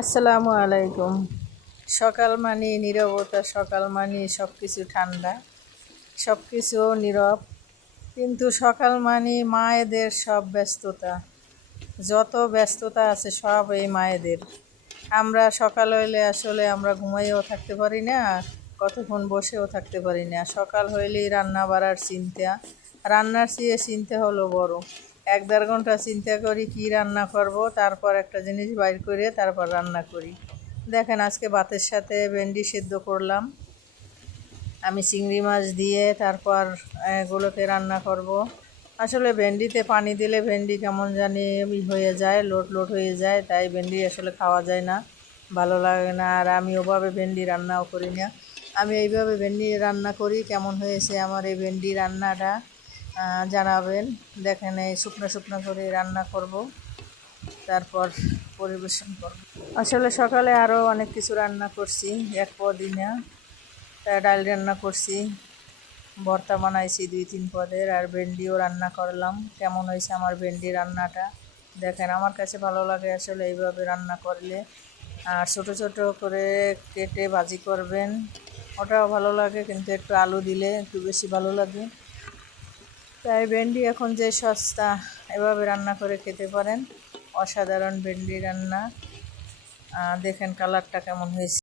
আসসালামু আলাইকুম। সকাল মানে নীরবতা, সকাল মানে সব কিছু ঠান্ডা, সব কিছু নীরব। কিন্তু সকাল মানে মায়েদের সব ব্যস্ততা, যত ব্যস্ততা আছে সব এই মায়েদের। আমরা সকাল হইলে আসলে আমরা ঘুমাইয়েও থাকতে পারি না, কতক্ষণ বসেও থাকতে পারি না। সকাল হইলেই রান্না বাড়ার চিন্তা, রান্নার চেয়ে চিন্তা হলো বড়। 1-1.5 ঘন্টা চিন্তা করি কি রান্না করব, তারপর একটা জিনিস বাইর করে তারপর রান্না করি। দেখেন আজকে ভাতের সাথে ভেন্ডি সেদ্ধ করলাম আমি চিংড়ি মাছ দিয়ে, তারপর এগুলোকে রান্না করব। আসলে ভেন্ডিতে পানি দিলে ভেন্ডি কেমন জানি হয়ে যায়, লোট লোট হয়ে যায়, তাই ভেন্ডি আসলে খাওয়া যায় না, ভালো লাগে না। আর আমি ওভাবে ভেন্ডি রান্নাও করি না, আমি এইভাবে ভেন্ডি রান্না করি। কেমন হয়েছে আমার এই ভেন্ডি রান্নাটা জানাবেন। দেখেন এই শুকনো শুকনো করে রান্না করব, তারপর পরিবেশন করব। আসলে সকালে আরও অনেক কিছু রান্না করছি, এক পদই না। ডাল রান্না করছি, ভর্তা বানাইছি 2-3 পদের, আর ভেন্ডিও রান্না করলাম। কেমন হয়েছে আমার ভেন্ডি রান্নাটা দেখেন। আমার কাছে ভালো লাগে আসলে এইভাবে রান্না করলে। আর ছোটো ছোটো করে কেটে ভাজি করবেন, ওটাও ভালো লাগে, কিন্তু একটু আলু দিলে একটু বেশি ভালো লাগে। তাই ভেন্ডি এখন যে সস্তা, এভাবে রান্না করে খেতে পারেন। অসাধারণ ভেন্ডি রান্না। দেখেন কালারটা কেমন হয়েছে।